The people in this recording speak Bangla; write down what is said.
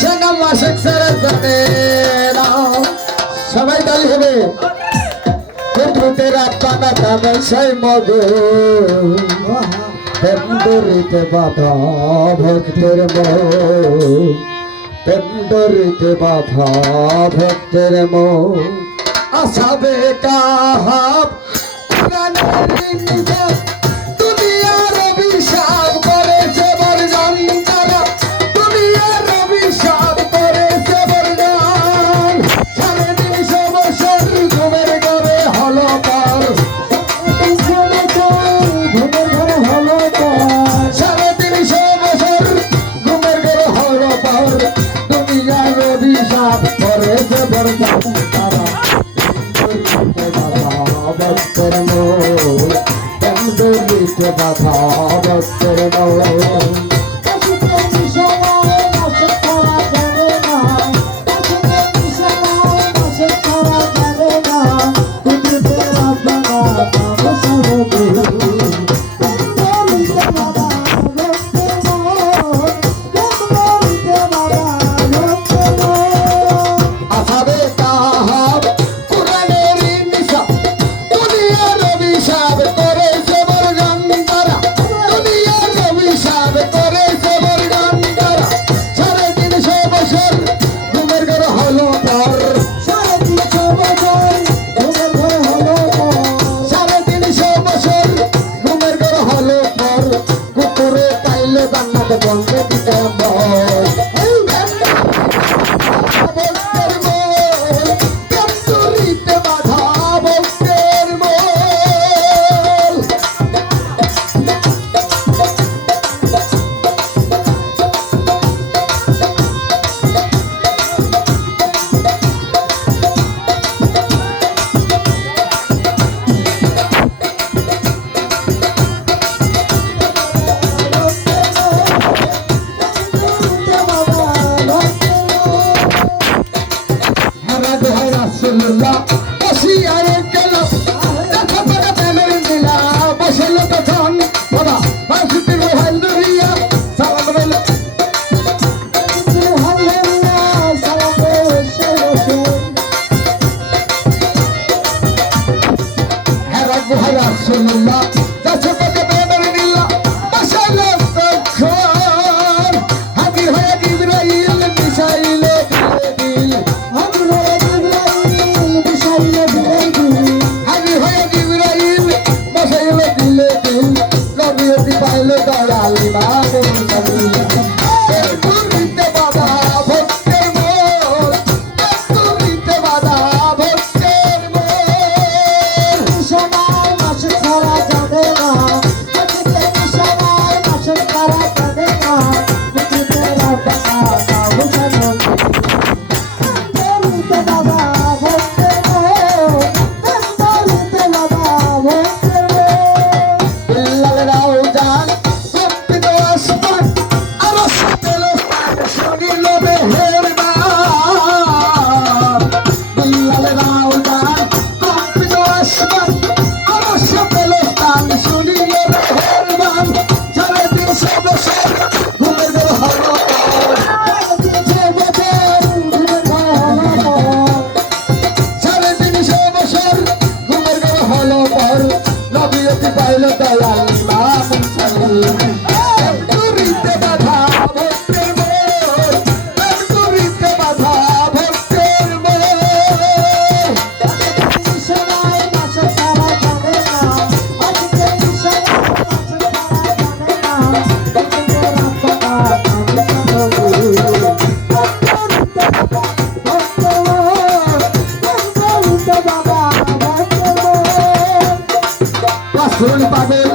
সঙ্গে মাসিক স্যারের জানে সবাই তালি হবে। কুঠুতে রাখবা না তাদের সেই মধু পেন্দরিতে বাধা ভক্তের মন। পেন্দরিতে বাধা ভক্তের মন। আসাবে কাহাব Baba, Muhammad Sallallahu That's what আসন পাবে